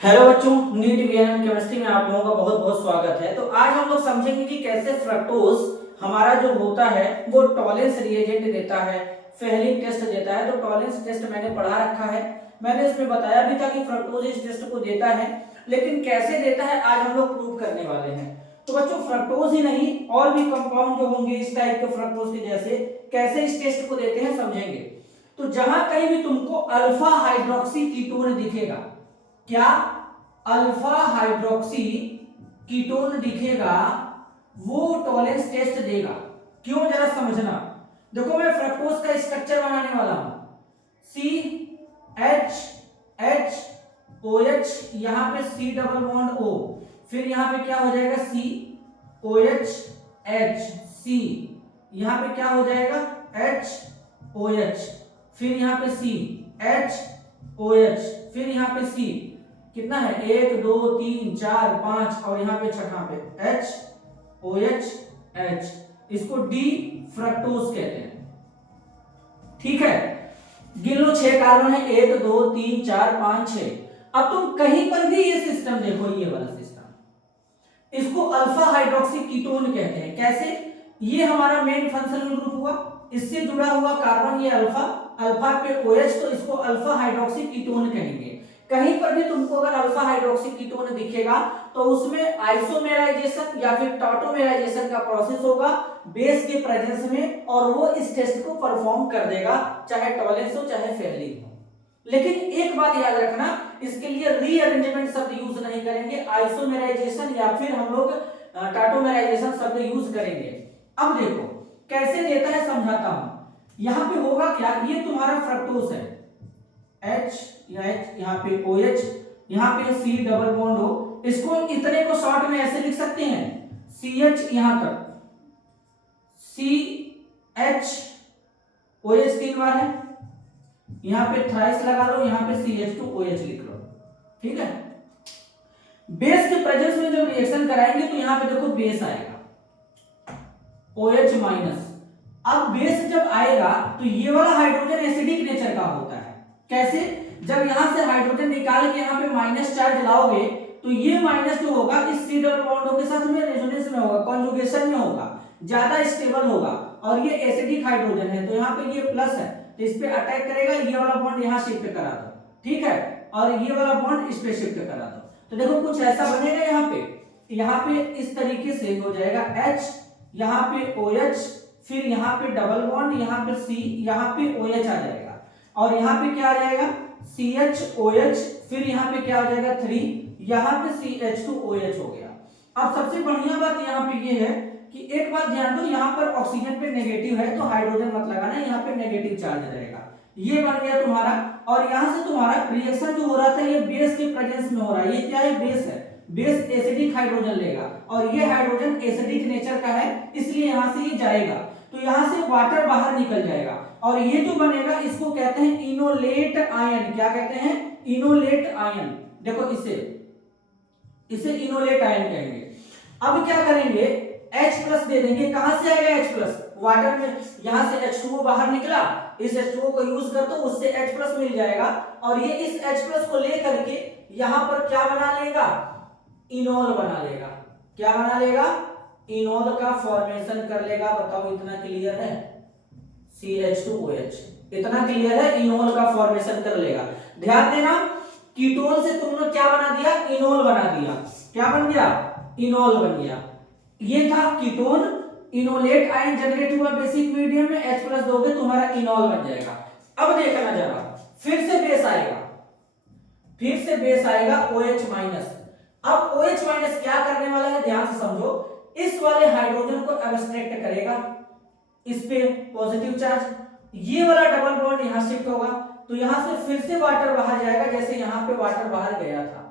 Hello बच्चों, NEET VNM chemistry में आप लोगों का बहुत बहुत स्वागत है। तो आज हम लोग समझेंगे कि कैसे फ्रक्टोज हमारा जो होता है वो टॉलेंस रिएजेंट देता है, फेहलिंग टेस्ट देता है। तो टॉलेंस टेस्ट मैंने पढ़ा रखा है, मैंने इसमें बताया भी था कि फ्रक्टोज इस टेस्ट को देता है, लेकिन कैसे देता है आज हम लोग प्रूव करने वाले हैं। तो बच्चों फ्रक्टोज ही नहीं और भी कंपाउंड जो होंगे इस टाइप के फ्रक्टोज के जैसे, कैसे इस टेस्ट को देते हैं समझेंगे। तो जहां कहीं भी तुमको अल्फा हाइड्रोक्सी कीटोन दिखेगा, क्या अल्फा हाइड्रोक्सी कीटोन दिखेगा, वो टॉलेंस टेस्ट देगा। क्यों, जरा समझना। देखो मैं फ्रक्टोज का स्ट्रक्चर बनाने वाला हूं, C H H O H, यहां पे सी डबल बॉन्ड ओ, फिर यहां पे क्या हो जाएगा सी ओ एच एच सी, यहां पे क्या हो जाएगा एच ओ एच, फिर यहां पे सी एच ओ एच, फिर यहां पे सी, कितना है 1 2 3 4 5, और यहां पे छठा पे एच ओ एच एच, इसको डी फ्रक्टोज कहते हैं। ठीक है, गिन लो 6 कार्बन है, 1 2 3 4 5 6। अब तुम कहीं पर भी ये सिस्टम देखो, ये वाला सिस्टम, इसको अल्फा हाइड्रोक्सी कीटोन कहते हैं। कैसे, ये हमारा मेन फंक्शनल ग्रुप हुआ, इससे जुड़ा हुआ कार्बन ये अल्फा, अल्फा पे OH, तो इसको अल्फा हाइड्रोक्सी कीटोन कहेंगे। कहीं पर भी तुमको अगर अल्फा हाइड्रोक्सी कीटोन दिखेगा तो उसमें आइसोमेराइजेशन या फिर टॉटोमेराइजेशन का प्रोसेस होगा बेस के प्रेजेंस में, और वो इस टेस्ट को परफॉर्म कर देगा, चाहे टॉलेंस हो चाहे फेहलिंग हो। लेकिन एक बात याद रखना, इसके लिए रीअरेंजमेंट शब्द यूज नहीं करेंगे, आइसोमेराइजेशन या फिर हम लोग टाटोमेराइजेशन शब्द यूज करेंगे। अब देखो कैसे देता है समझाता हूं। यहां पे होगा क्या, ये तुम्हारा फ्रक्टोज है, H या H, यहाँ पे OH, यहाँ पे C डबल बॉन्ड हो, इसको इतने को शॉर्ट में ऐसे लिख सकते हैं CH, यहां तक CH OH 3 बार है, यहां पे थ्राइस लगा लो, यहां पे CH2OH लिख लो। ठीक है, बेस के प्रेजेंस में जब रिएक्शन कराएंगे तो यहां पे देखो बेस आएगा OH माइनस। अब बेस जब आएगा तो ये वाला हाइड्रोजन एसिडिक नेचर का होता है। कैसे, जब यहां से हाइड्रोजन निकाल के यहां पे माइनस चार्ज लाओगे तो ये माइनस जो होगा इस सी डबल बॉन्ड के साथ में रेजोनेंस में होगा, कॉन्जुगेशन में होगा, ज्यादा स्टेबल होगा, और ये एसिडिक हाइड्रोजन है तो यहां पे ये प्लस है तो इस पे अटैक करेगा, ये वाला बॉन्ड यहां शिफ्ट करा दो। ठीक है, और ये वाला बॉन्ड इस पे शिफ्ट करा दो, तो देखो कुछ ऐसा बनेगा। यहाँ पे इस तरीके से हो जाएगा H, यहाँ पे OH, फिर यहाँ पे डबल बॉन्ड, यहाँ पे C, यहाँ पे OH आ जाएगा, और यहाँ पे क्या आ जाएगा CHOH, फिर यहाँ पे क्या हो जाएगा 3, यहाँ पे CH2OH हो गया। अब सबसे बढ़िया बात यहाँ पे ये है कि एक बात ध्यान दो, यहाँ पर ऑक्सीजन पे नेगेटिव है तो हाइड्रोजन मत लगाना, यहाँ पे नेगेटिव चार्ज रहेगा, ये बन गया तुम्हारा। और यहाँ से तुम्हारा रिएक्शन जो हो रहा था ये बेस के प्रेजेंस में हो रहा है, ये क्या है बेस है, बेस एसिडिक हाइड्रोजन लेगा, और ये हाइड्रोजन एसिडिक नेचर का है, इसलिए यहां से ये जाएगा तो यहां से वाटर बाहर निकल जाएगा, और ये जो बनेगा इसको कहते हैं इनोलेट आयन। क्या कहते हैं, इनोलेट आयन। देखो इसे इनोलेट आयन कहेंगे। अब क्या करेंगे, H प्लस दे देंगे। कहां से आएगा H प्लस, वाटर में, यहां से H2O बाहर निकला, इस H2O को यूज कर दो, उससे H प्लस मिल जाएगा, और ये इस H प्लस को लेकर के यहां पर क्या बना लेगा, इनोल बना लेगा। क्या बना लेगा, इनोल का फॉर्मेशन कर लेगा। बताओ इतना क्लियर है, CH2OH, इतना क्लियर है, इनोल का फॉर्मेशन कर लेगा। ध्यान देना, कीटोन से तुमने क्या बना दिया, इनोल बना दिया। क्या बन गया, इनोल बन गया। ये था कीटोन, इनोलेट आयन जनरेट हुआ बेसिक मीडियम में, H प्लस दोगे तुम्हारा इनोल बन जाएगा। अब देखना जरा, फिर से बेस आएगा, फिर से बेस आएगा OH माइनस। अब OH माइनस क्या करने वाला है, ध्यान से समझो, इस वाले हाइड्रोजन को एब्स्ट्रैक्ट करेगा, इस पे पॉजिटिव चार्ज, ये वाला डबल बॉन्ड यहां शिफ्ट होगा, तो यहां से फिर से वाटर बाहर जाएगा, जैसे यहां पे वाटर बाहर गया था।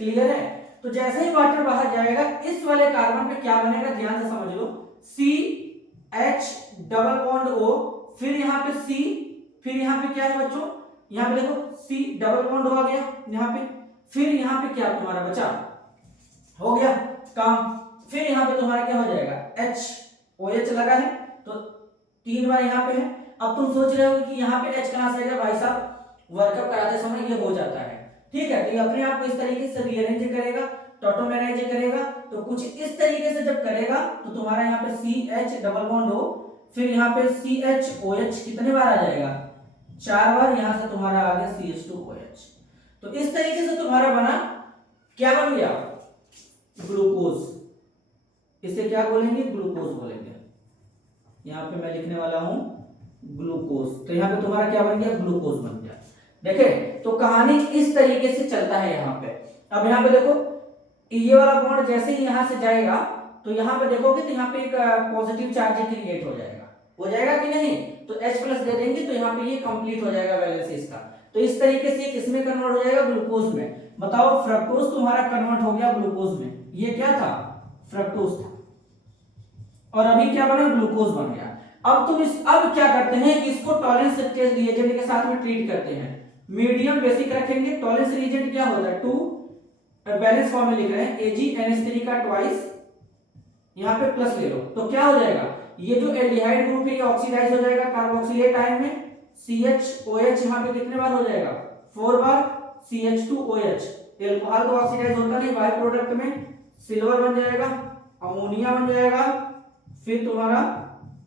क्लियर है, तो जैसे ही वाटर बाहर जाएगा इस वाले कार्बन पे क्या बनेगा, ध्यान से समझ लो, CH डबल बॉन्ड O, फिर यहां पे C, फिर यहां पे क्या है बच्चों, यहां पे देखो C डबल बॉन्ड हो गया यहां पे, फिर यहां पे क्या तुम्हारा बचा, हो गया काम, फिर यहां पे तुम्हारा क्या हो जाएगा HOH लगा है तो 3 बार यहां पे है। अब तुम सोच रहे हो कि यहां पे H कहां से आएगा, भाई साहब वर्कअप कराते समय ये हो जाता है, ठीक है, तो ये अपने आप को इस तरीके से रीअरेंज करेगा, टॉटोमेराइज करेगा। तो कुछ इस तरीके से जब करेगा तो तुम्हारा यहाँ पे CH डबल बॉन्ड हो, फिर यहाँ पे CHOH कितने बार आ जाएगा, 4 बार, यहां से तुम्हारा आ गया CH2OH। तो इस तरीके से तुम्हारा बना, क्या बन गया, ग्लूकोज। इसे क्या बोलेंगे, ग्लूकोज बोलेंगे। यहां पे मैं लिखने वाला हूं ग्लूकोज, तो यहां पे तुम्हारा क्या बन गया, ग्लूकोज बन गया। देखे, तो कहानी इस तरीके से चलता है यहाँ पे। अब यहाँ पे देखो, ये वाला बॉन्ड जैसे ही यहां से जाएगा तो यहाँ पे देखोगे तो यहाँ पे एक पॉजिटिव चार्ज क्रिएट हो जाएगा कि नहीं, तो H+ दे देंगे तो यहाँ पे ये कंप्लीट हो जाएगा वैलेंस इसका। तो इस तरीके से किसमें कन्वर्ट हो जाएगा, ग्लूकोज में। बताओ, फ्रक्टोज तुम्हारा कन्वर्ट हो गया ग्लूकोज में, ये क्या था, फ्रक्टोज था, और अभी क्या बना, ग्लूकोज बन गया। अब क्या करते हैं कि इसको टॉलरेंस टेस्ट रिएजेंट के साथ में ट्रीट करते हैं। मीडियम बेसिक रखेंगे, टॉलरेंस रिएजेंट क्या होता है, 2 बैलेंस फॉर्म में लिख रहे हैं AgNH3 का ट्वाइस, यहाँ पे प्लस ले लो, तो क्या हो जाएगा, ये जो एल्डिहाइड ग्रुप है ये ऑक्सीडाइज हो जाएगा कार्बोक्सिलेट आयन में, CHOH यहाँ पे कितने बार हो जाएगा, 4 बार, CH2OH, एल्कोहल तो ऑक्सीडाइज होता नहीं, बाय प्रोडक्ट में सिल्वर बन जाएगा, अमोनिया बन जाएगा, फिर तुम्हारा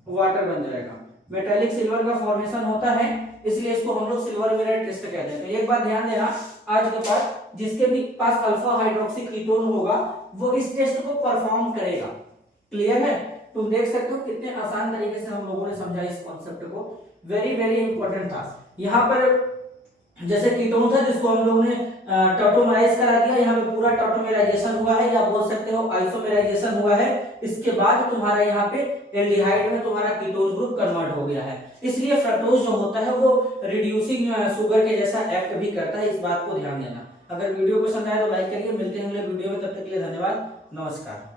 वाटर बन जाएगा। मेटेलिक सिल्वर का फॉर्मेशन होता है, इसलिए इसको हम लोग सिल्वर मिरर टेस्ट कहते हैं। तो एक बात ध्यान देना, आज के बाद जिसके भी पास अल्फा हाइड्रोक्सी कीटोन होगा वो इस टेस्ट को परफॉर्म करेगा। क्लियर है, तुम देख सकते हो कितने आसान तरीके से हम लोगों ने समझा इस कॉन्सेप्ट को। वेरी वेरी इंपॉर्टेंट था। यहाँ पर जैसे कीटोन था जिसको हम लोगों ने टॉटोमराइज करा दिया, यहाँ पे पूरा टॉटोमेराइजेशन हुआ है, या बोल सकते हो आइसोमेराइजेशन हुआ है। इसके बाद तुम्हारा यहाँ पे एल्डिहाइड में तुम्हारा कीटोन ग्रुप कन्वर्ट हो गया है। इसलिए फ्रक्टोज जो होता है वो रिड्यूसिंग शुगर के जैसा एक्ट भी करता है, इस बात को ध्यान देना। अगर वीडियो पसंद आए तो लाइक करिए। मिलते हैं अगले वीडियो में, तब तक के लिए धन्यवाद, नमस्कार।